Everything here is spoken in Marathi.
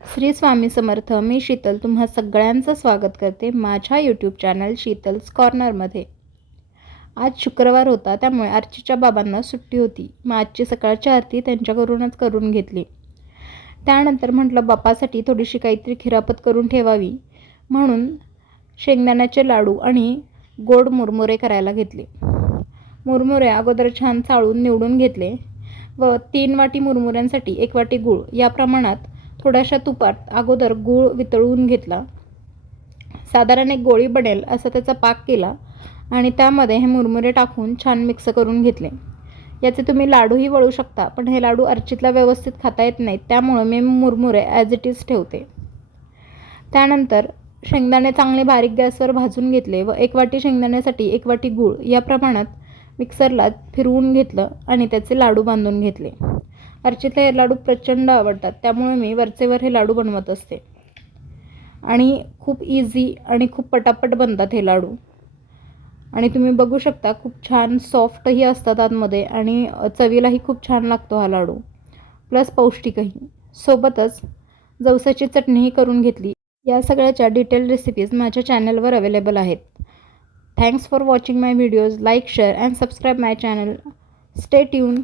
श्री स्वामी समर्थ मी शीतल तुम्हा सगळ्यांचं स्वागत करते माझ्या यूट्यूब चॅनल शीतल्स कॉर्नरमध्ये आज शुक्रवार होता त्यामुळे आरचीच्या बाबांना सुट्टी होती. मग आजची सकाळची आरती त्यांच्याकडूनच करून घेतली. त्यानंतर म्हटलं बापासाठी थोडीशी काहीतरी खिरापत करून ठेवावी. म्हणून शेंगदाण्याचे लाडू आणि गोड मुरमुरे करायला घेतले. मुरमुरे अगोदर छान चाळून निवडून घेतले व तीन वाटी मुरमुऱ्यांसाठी एक वाटी गूळ या प्रमाणात थोड्याशा तुपात अगोदर गूळ वितळवून घेतला. साधारण एक गोळी बनेल असा त्याचा पाक केला आणि त्यामध्ये हे मुरमुरे टाकून छान मिक्स करून घेतले. याचे तुम्ही लाडूही वळू शकता पण हे लाडू अर्चितला व्यवस्थित खाता येत नाहीत त्यामुळं मी मुरमुरे ॲज इट इज ठेवते. त्यानंतर शेंगदाणे चांगले बारीक गॅसवर भाजून घेतले व एक वाटी शेंगदाण्यासाठी एक वाटी गूळ या प्रमाणात मिक्सरला फिरवून घेतलं आणि त्याचे लाडू बांधून घेतले. अर्चितला हे लाडू प्रचंड आवडतात त्यामुळे मी वरचेवर हे लाडू बनवत असते. आणि खूप इझी आणि खूप पटापट बनतात हे लाडू. आणि तुम्ही बघू शकता खूप छान सॉफ्टही असतात आतमध्ये आणि चवीलाही खूप छान लागतो हा लाडू. प्लस पौष्टिकही. सोबतच जवसाची चटणीही करून घेतली. या सगळ्याच्या डिटेल रेसिपीज माझ्या चॅनलवर अवेलेबल आहेत. Thanks for watching my videos like share and subscribe my channel stay tune